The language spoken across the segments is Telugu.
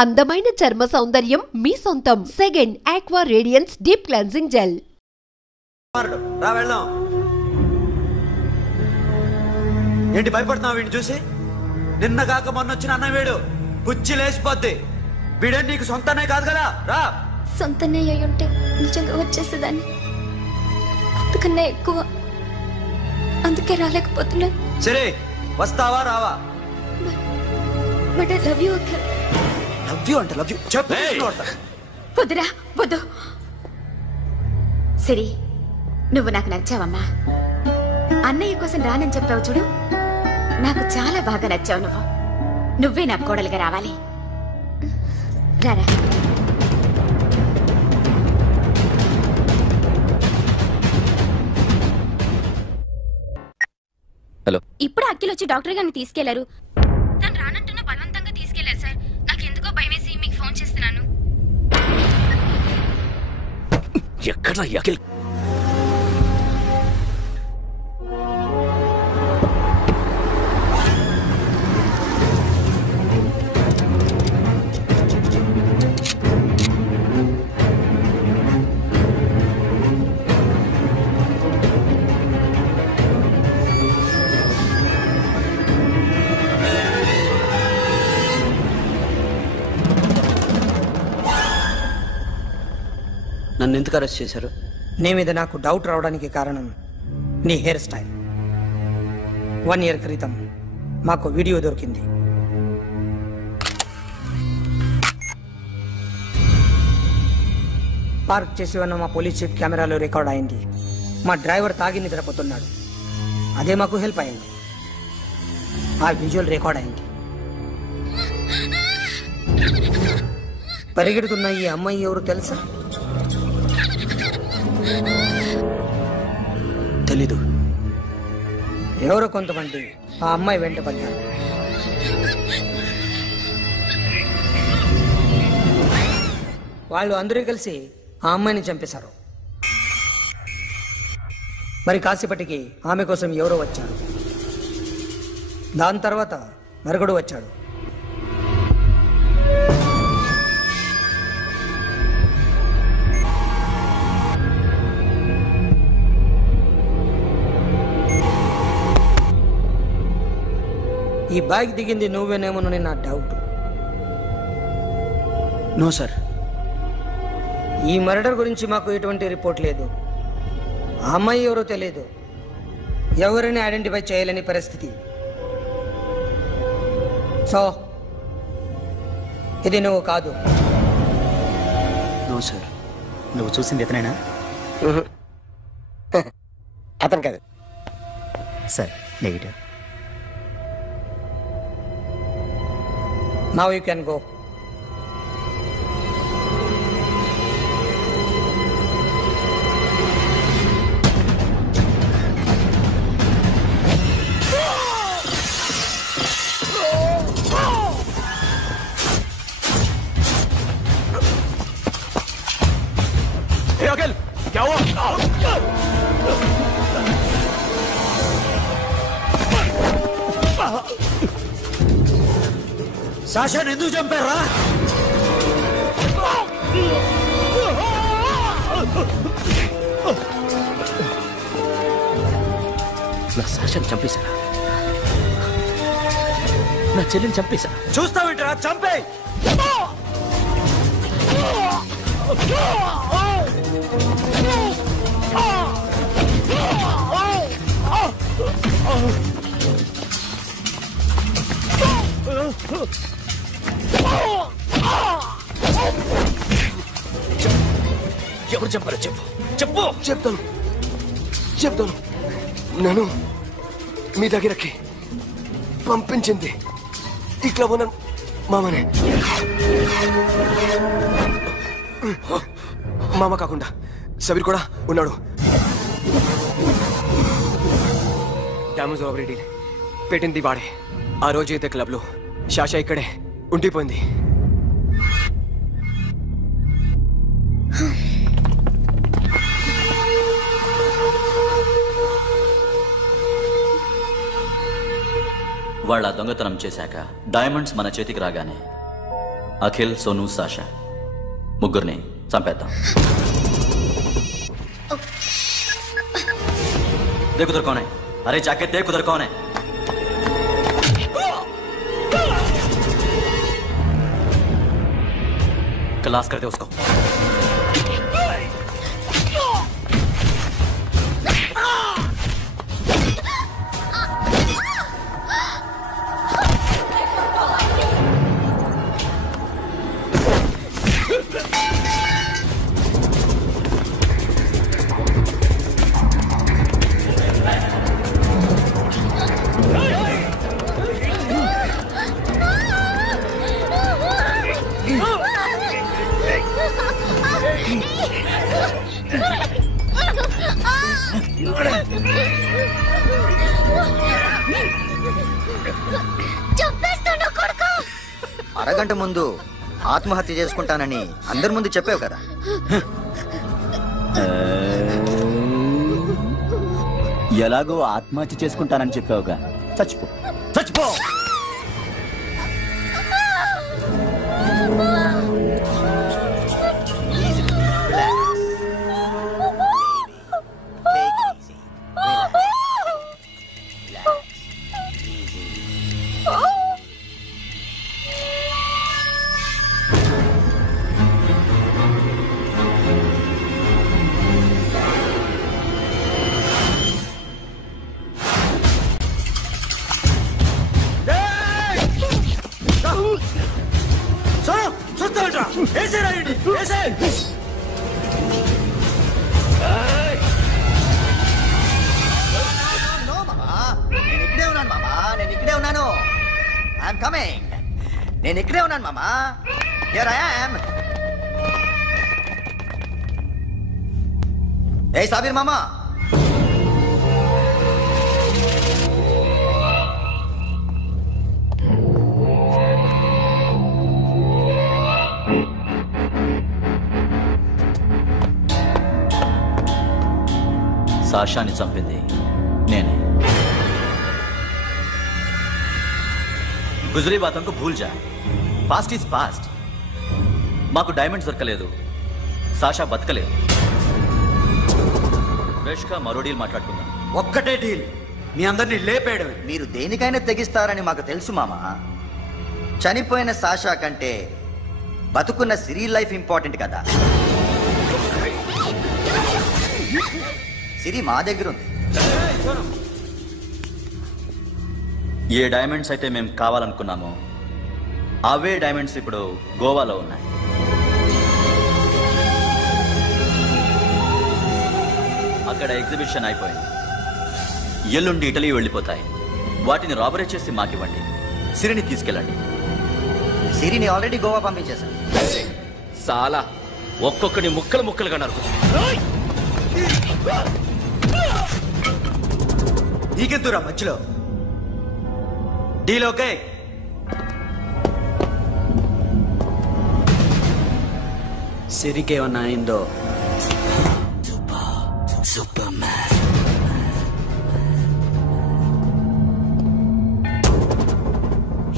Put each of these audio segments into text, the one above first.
అందమైన చర్మ సౌందర్యం మీ సొంతం. Second aqua radiance deep cleansing gel. రా వెళ్దాం. ఏంటి భయపడుతున్నావు వీడిని చూసి? నిన్న కాక మొన్న వచ్చిన అన్న వీడు పుచ్చి లేచిపోద్ది. వీడే నీకు సొంతనే కాదు కదా. రా. సొంతనే అయ్యుంటే నిజంగా వచ్చేసేదాన్ని. అంతకన్నా ఎక్కువ. అందుకే రాలేకపోతున్నా. సరే వస్తావా రావా? But I love you Akhil. Love you అంటే లవ్ యూ చెప్పు. వద్దురా వద్దు. సరే నువ్వు నాకు నచ్చావమ్మా. అన్నయ్య కోసం రానని చెప్పావు చూడు, నాకు చాలా బాగా నచ్చావు. నువ్వే నా కోడలిగా రావాలి. రారా. హలో. ఇప్పుడు అఖిల్ వచ్చి డాక్టర్ గారిని తీసుకెళ్లారు. తను రానంటున్న బలవంతంగా తీసుకెళ్లారు సార్. నాకు ఎందుకో భయం వేసి మీకు ఫోన్ చేస్తున్నాను. ఎక్కడ అఖిల్? నన్ను ఎందుకు అరెస్ట్ చేశారు? నీ మీద నాకు డౌట్ రావడానికి కారణం నీ హెయిర్ స్టైల్. 1 year క్రితం మాకు వీడియో దొరికింది. పార్క్ చేసి ఉన్న మా పోలీస్ జీప్ కెమెరాలో రికార్డ్ అయింది. మా డ్రైవర్ తాగి నిద్రపోతున్నాడు. అదే మాకు హెల్ప్ అయింది. ఆ విజువల్ రికార్డ్ అయింది. పరిగెడుతున్న ఈ అమ్మాయి ఎవరు తెలుసా? తెలీదు. ఎవరో కొంతమంది ఆ అమ్మాయి వెంట పడ్డారు. వాళ్ళు అందరూ కలిసి ఆ అమ్మాయిని చంపేశారు. మరి కాసేపటికి ఆమె కోసం ఎవరో వచ్చారు. దాని తర్వాత మరొకడు వచ్చాడు. ఈ బ్యాగ్ దిగింది నువ్వేనేమోనని నా డౌట్. No sir. ఈ మర్డర్ గురించి మాకు ఎటువంటి రిపోర్ట్ లేదు. ఆ అమ్మాయి ఎవరో తెలియదు. ఎవరిని ఐడెంటిఫై చేయలేని పరిస్థితి. సో ఇది నువ్వు కాదు. No sir. నువ్వు చూసింది ఇతనేనా? అతను కాదు sir. Negative. Now you can go. Hey Akhil, क्या हुआ? సాషాని ఎందుకు చంపారా? నా సాషాని చంపేశారా? నా చెల్లిని చంపేశా. చూస్తావేంట్రా? చంపే. ఎవరు చంపారో చెప్పు. చెప్పు. చెప్తాను. నేను మీ దగ్గరకి పంపించింది ఈ క్లబ్ ఓనర్ మామనే. మామ కాకుండా సబీర్ కూడా ఉన్నాడు. డ్యామేజ్ ఆల్రెడీ పెట్టింది వాడే. ఆ రోజు అయితే క్లబ్లో శాషా ఇక్కడే ఉండిపోయింది. వాళ్ళ దొంగతనం చేశాక డైమండ్స్ మన చేతికి రాగానే అఖిల్, సోను, సాషా ముగ్గురిని చంపేద్దాం. देखो उधर कौन है? अरे जाके देख उधर कौन है? क्लास कर दे उसको. అరగంట ముందు ఆత్మహత్య చేసుకుంటానని అందరి ముందు చెప్పావు కదా. ఎలాగో ఆత్మహత్య చేసుకుంటానని చెప్పావుగా, చచ్చిపో చచ్చిపో. నేను ఇక్కడే ఉన్నాను మామా. Here I am. ఏ సాబీర్ మామా, సాషాని చంపింది నేనే. గుజరీ బాతంకు భూల్ జా, పాస్ట్ ఈజ్ పాస్ట్. మాకు డైమండ్స్ దొరకలేదు, సాషా బతకలేదు. ఫ్రెష్గా మరో డీల్ మాట్లాడుకుందాం. ఒక్కటే డీల్, మీ అందరినీ లేపేయడం. మీరు దేనికైనా తెగిస్తారని మాకు తెలుసు మామా. చనిపోయిన సాషా కంటే బతుకున్న సిరి లైఫ్ ఇంపార్టెంట్ కదా. సిరి మా దగ్గర ఉంది. ఏ డైమండ్స్ అయితే మేము కావాలనుకున్నామో అవే డైమండ్స్ ఇప్పుడు గోవాలో ఉన్నాయి. అక్కడ ఎగ్జిబిషన్ అయిపోయింది. ఎల్లుండి ఇటలీ వెళ్ళిపోతాయి. వాటిని రాబరీ చేసి మాకివ్వండి. సిరిని తీసుకెళ్ళండి. సిరిని ఆల్రెడీ గోవా పంపించేశాను. సాలా ఒక్కొక్కని ముక్కలు ముక్కలుగా నరుకు. నీకెందురా మధ్యలో? Deal okay? సిరికేమన్నా అయిందో?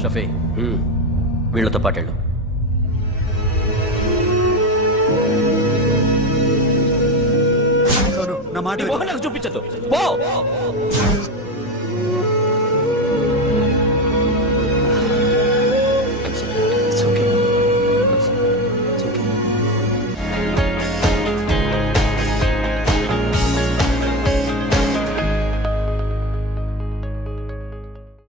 షఫీ, వీళ్ళతో పాటేళ్ళు. నా మాట చూపించదు.